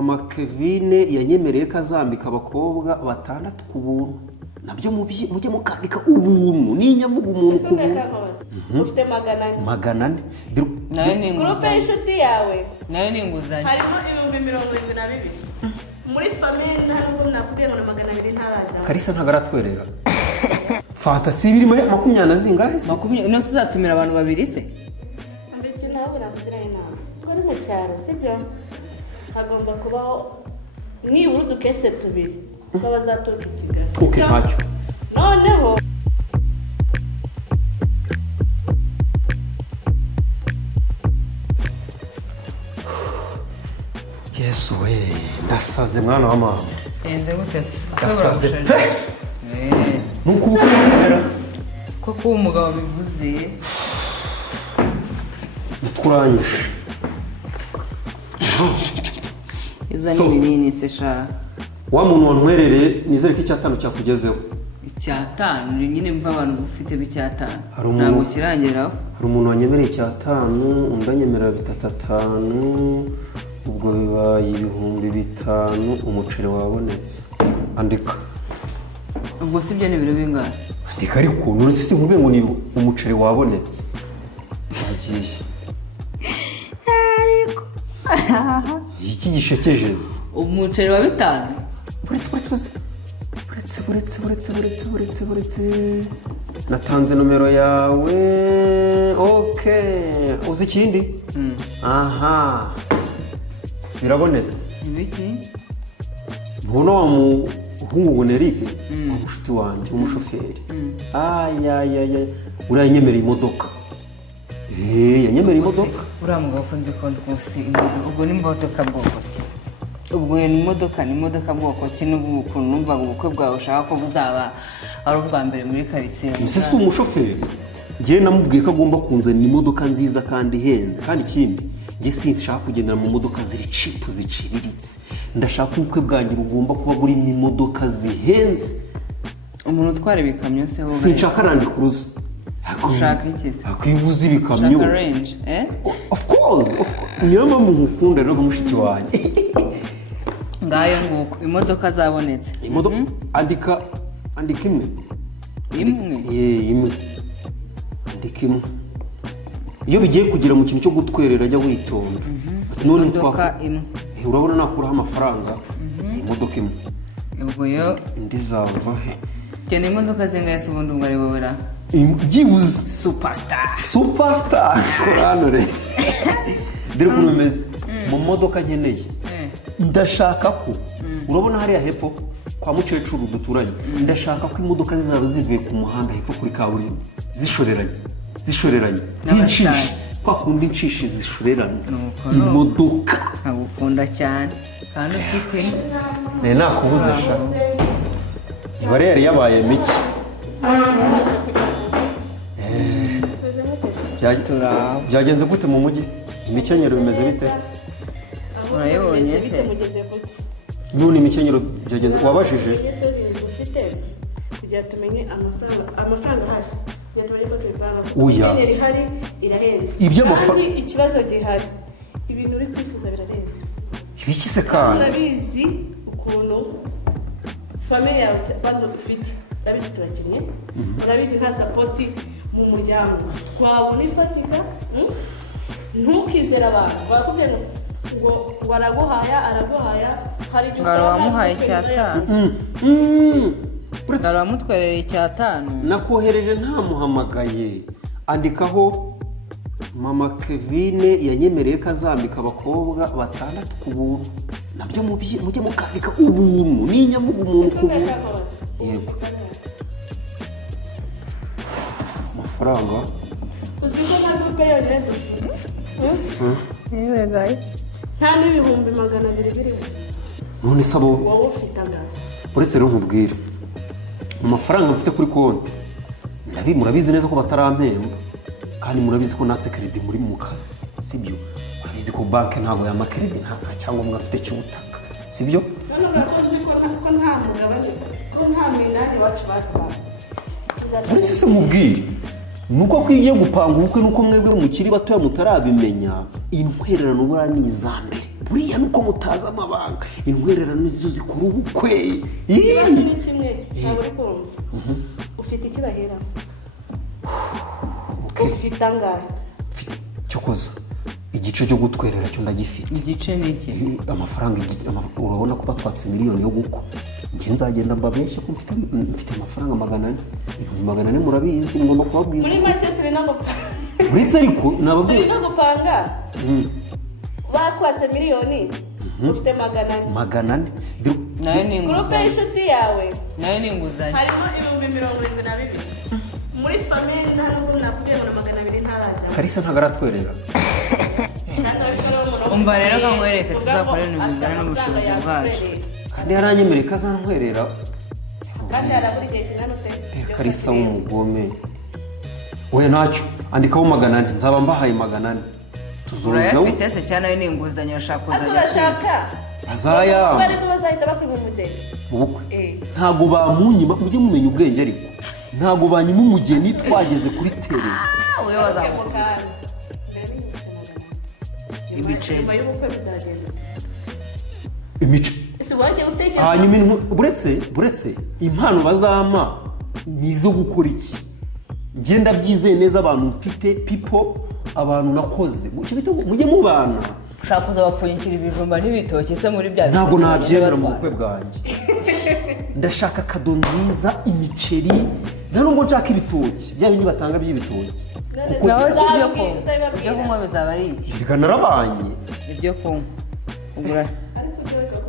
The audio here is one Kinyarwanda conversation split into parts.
Mama Kevine yanyemereye ko azambika abakobwa batandatu ku buntu. Nabyo mujye mukandika ubuntu n'inyavuga umuntu ku buntu. Ufite magana ane. Nayo ni groupe y'inshuti yawe. Nayo ni inguzanyo. Harimo 72,000. Muri famille ntabwo nakubwiye ngo 200 ntaraza. Karisa ntagaratwerera. Fantasy birimo 20 zingahe se? 20 no uzatumira abantu babiri se? Ambiki nawe nakugira inama. Ngo ni mu cyaro sibyo? Agomba kubaho nibura udukese tubiri. Bazaturuka i Kigali. Okay, ntacyo. Noneho Yesu we, ndasaze mwana wa mama. Enze gute se? Ndasaze. Nuko ukomera. Ko kuba umugabo bivuze. Muturanyishe. Iza ni binini se sha. Wa muntu wantwerereye nizere ko icyatanu cyakugezeho. Icyatanu nyine mva abantu ufite b'icyatanu. Ntabwo Ntabwo kirangeraho. Hari umuntu wanyemereye icyatanu, undi anyemerera 3,500, ubwo bibaye 5,000 umuceri wabonetse. Andika. Ubwo sibyo ni biro bingana. Andika ariko none si nkubwe ngo ni umuceri wabonetse. Agiye. Ariko. Iki gishekeje. Umuceri wa 5. Buretse. Natanze numero yawe. Okay. Uzi ikindi? Aha. Birabonetse. Ibiki? Ntuno wa muhungu ngo Nerike, umushuti wanjye, umushoferi. Ayayaya. Uranyemereye imodoka. Yanyemereye imodoka. Uramuga ko nzi ko ndikusi imodoka. Ubwo ni imodoka bwoko ki? Ubwo ni imodoka bwoko ki n'ubukuntu numvaga ubukwe bwawe ushaka ko buzaba ari ubwa mbere muri quartier. Ese si umushoferi? Ngiye namubwiye ko agomba kunzanira imodoka nziza kandi ihenze. Kandi ikindi, ngiye sinshaka kugendera mu modoka ziri cheap ziciriritse. Ndashaka ubukwe bwanjye bugomba kuba burimo imodoka zihenze. Umuntu utwara ibikamyo se wowe? Sinshaka Land Cruiser. Ushaka iki? Akwivuza ibikamyo. Ushaka range, eh? Of course. Niyo mpamvu nkukunda rero mushiki wanjye. Ngayo nguko imodoka zabonetse. Imodoka andika imwe. Imwe. Andika imwe. Iyo bigiye kugira mu kintu cyo gutwerera ajya witonda. None imodoka imwe. Urabona nakuraho amafaranga. Imodoka imwe. Ubwo yo indi zava he? Cyane imodoka zingaye se ubundi ngare bobera. Gibuze Superstar. Koranore. Dore ukuntu bimeze. Mu modoka nkeneye. Ndashaka ko urabona hariya hepfo kwa mukecuru duturanye. Ndashaka ko imodoka zizaba zivuye ku muhanda hepfo kuri kaburimbo zishoreranye. Inshishi. Kwa kundi inshishi zishoreranye. Imodoka. Nkagukunda cyane. Kandi ufite nakubuze sha. Ibare yari yabaye miki. Byagenze gute mu mujyi? Imikenyero bimeze bite? Urayibonye se? None imikenyero byagenze wabashije? Ufite kugira tumenye amafaranga hafi. Yatumenye ko tubipanga. Uya. Ihari irahenze. Iby'amafaranga ikibazo gihari. Ibintu uri kwifuza birarenze. Ibiki se kandi? Urabizi ukuntu family yawe bazo ufite. Urabizi turakenye. Urabizi nta support mu muryango. Twabona ifatika. Ntukizera abantu. Bakubwiye ngo waraguhaya araguhaya hari igihe ngaro wamuhaye icyatanu. Ngaro wamutwerereye icyatanu. Nakohereje ntamuhamagaye. Andikaho Mama Kevine yanyemereye ko azambika abakobwa batandatu ku buntu. Nabyo mujye mukandika ubuntu n'inyavuga umuntu ku buntu. Yego. Amafaranga. Uziko nta groupe yonyine dufite. Niwe gayi. Nta n'ibihumbi 200 biri. None sabo. Wowe ufite angana. Uretse rero nkubwira. Amafaranga mfite kuri konti. Murabizi neza ko batarampemba. Kandi murabizi ko natse credit muri mu kazi. Sibyo? Murabizi ko banki ntabwo ya makredi nta cyangwa mwafite cy'ubutaka. Sibyo? None batonze ko nta mugabane ko nta minani wacu batwara. Uretse se mubwire. Nuko kwigiye gupanga ubukwe nuko mwebwe mukiri batoya mutarabimenya. Intwererano bura ni izambere. buriya nuko mutazi amabanga intwererano zo zikora ubukwe ikibazo ni kimwe ntabwo uri kumva ufite iki bahera ufite angahe cyo koza igice cyo gutwerera cyo ndagifite igice ni iki amafaranga urabona ko batwatse miliyoni yo gukwa njye nzagenda mbabeshya ko mfite amafaranga 400 400 murabizi ngomba kubabwiza muri make turi no gupanga uretse ariko nababwiye turi no gupanga bakwatse miliyoni ufite 400 nayo ni gurupe y'inshuti yawe nayo ni inguzanyo harimo 72,000 muri famiye ntabwo nakubwiye ngo 200 ntaraza Kalisa ntabwo aratwerera umva rero kamwereke tuzakorera ibintu bingana n'ubushobozi bwacu kandi yaranyemereye ko azantwerera kandi harabura igihe kingana ute Kalisa w'umugome we ntacyo andikaho 400 nzaba mbahaye 400 tuzozaho urayafite se cyane nayo ni inguzanyo ashaka kuzajya urashaka azaya bari ko bazahita bakwima umugeni ubukwe ntago bamunyima mujye mumenya ubwenge ariko ntago banyima umugeni twageze kuri tere we wazamuka ibice imice ese wajya utekereza hanyuma buretse impano bazama ni izo gukora iki ngenda byizeye neza abantu mfite people abantu nakoze mujye mubana ushaka kuza bapfunyikira ibijumba n'ibitoki se muri bya ntago nabyemera mu bukwe bwanjye ndashaka kado nziza imiceri nta nubwo nshaka ibitoki bya bindi batanga by'ibitoki nawe si ibyo kunywa bizaba ari iki reka narabanye ibyo kunywa ugura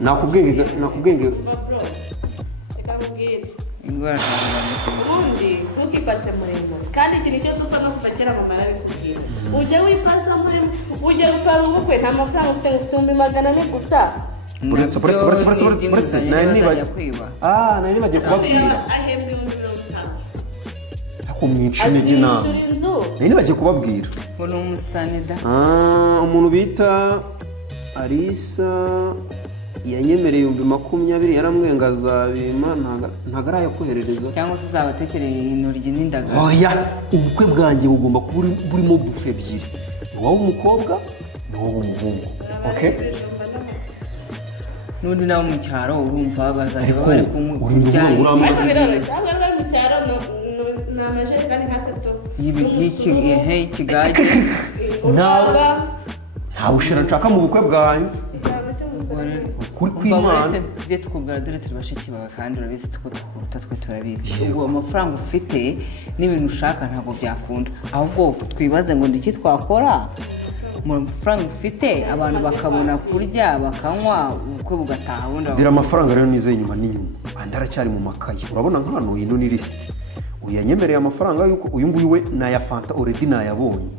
nakubwenge ingwara ubundi ntukipase muremure kandi ikintu cyo dupfa no kuva kera mama arabikubwira ujya wipasa muremure ujya gupanga ubukwe nta mafaranga ufite ngo ufite 400 gusa buretse nari nibagiye kubabwira ahembwe 50,000 ariko mwica intege nawe nari nibagiye kubabwira ngo ni umusanida umuntu bita Alisa yanyemereye 20,000 yaramwenga azabima ntago arayakoherereza cyangwa tuzabatekereye intoryi n'indagara oya ubukwe bwanjye bugomba kuba burimo bufe ebyiri ni wowe umukobwa ni wowe umuhungu okay n'undi nawe mu cyaro urumva bazajya bari kumujyana ariko biroroshye ahubwo bari mu cyaro ni amajerekani nk'atatu y'ikigage nta bushera nshaka mu bukwe bwanjye kuri kw'Imana tujye tukubwira dore turi bashiki bawe kandi urabizi tukuruta twe turabizi ubwo amafaranga ufite n'ibintu ushaka ntabwo byakunda ahubwo twibaze ngo ndiki twakora mu mafaranga ufite abantu bakabona kurya bakanywa ubukwe bugataha bundi dira amafaranga rero nizeye inyuma n'inyuma andi aracyari mu makayi urabona nk'hano ino ni lisiti uyanyemereye amafaranga yuko uyu nguyu we naya fanta already nayabonye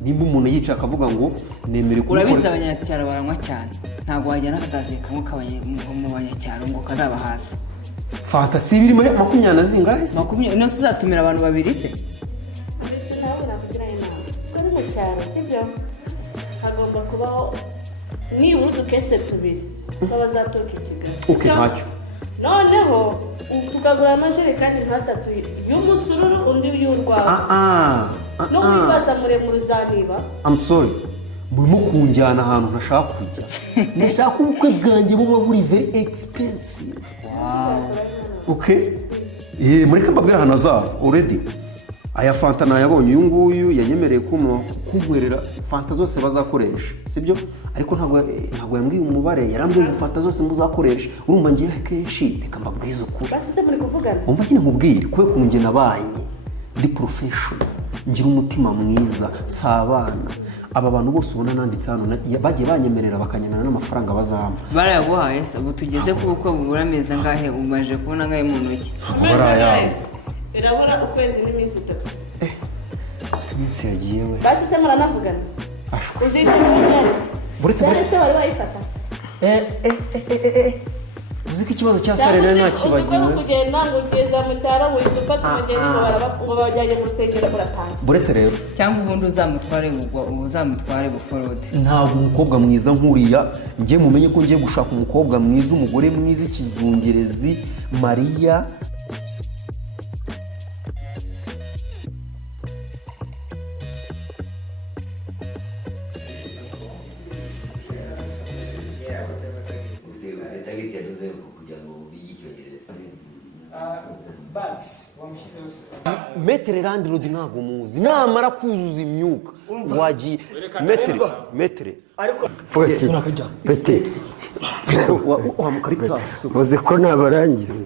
nimba umuntu yica akavuga ngo nemere kubikora urabizi abanyacyaro baranywa cyane ntabwo wajyana akagazi kamwe mu banyacyaro ngo kazaba hasi fanta si ibiri 20 zingahe se 20 no uzatumira abantu babiri se ntabwo nakugira inama ko ni mu cyaro sibyo hagomba kubaho nibura udukese tubiri tw'abazatoka ikigazi okay ntacyo noneho tukagura amajerekani nk'atatu y'umusururu undi y'urwawe no kwibaza muremure uzaniba I'm sorry murimo kunjyana ahantu ntashaka kujya ndashaka ubukwe bwanjye buba buri very expensive okay mureke mbabwira ahantu azava already aya fanta nayabonye uyu nguyu yanyemereye kunkwerera fanta zose bazakoresha sibyo ariko ntabwo yambwiye umubare yarambwiye ngo fanta zose muzakoresha urumva ngiye kenshi reka mbabwize ukuri basize muri kuvugana umva nyine nkubwire kwe kunjye nabanye ndi professional ngira umutima mwiza nsabana aba bantu bose ubona nanditse hano bagiye banyemerera bakanyenana n'amafaranga bazampa barayaguhaye se ubu tugeze ku bukwe bubura amezi angahe umaje kubona angahe mu ntoki irabura ukwezi n'iminsi 3 iminsi yagiye we basize muranavugana uzita buretse bari bayifata uzi ko ikibazo cya sare nayo nakibagiwe uzi ko kugenda ngo ugeza mu cyaro ngo isufate umugeni ngo bajyanye mu rusengero muratanze buretse rero cyangwa ubundi uzamutware buforode ntabwo umukobwa mwiza nkuriya ngiye mumenye ko ngiye gushaka umukobwa mwiza umugore mwiza ikizungerezi Mariya target yavuze kugira ngo bige icyongereza bags wamushyizeho metere landlord ntabwo muzi namara kuzuza imyuka wagiye metere ariko Foti pete wa mukaritasi uzi ko nabarangiza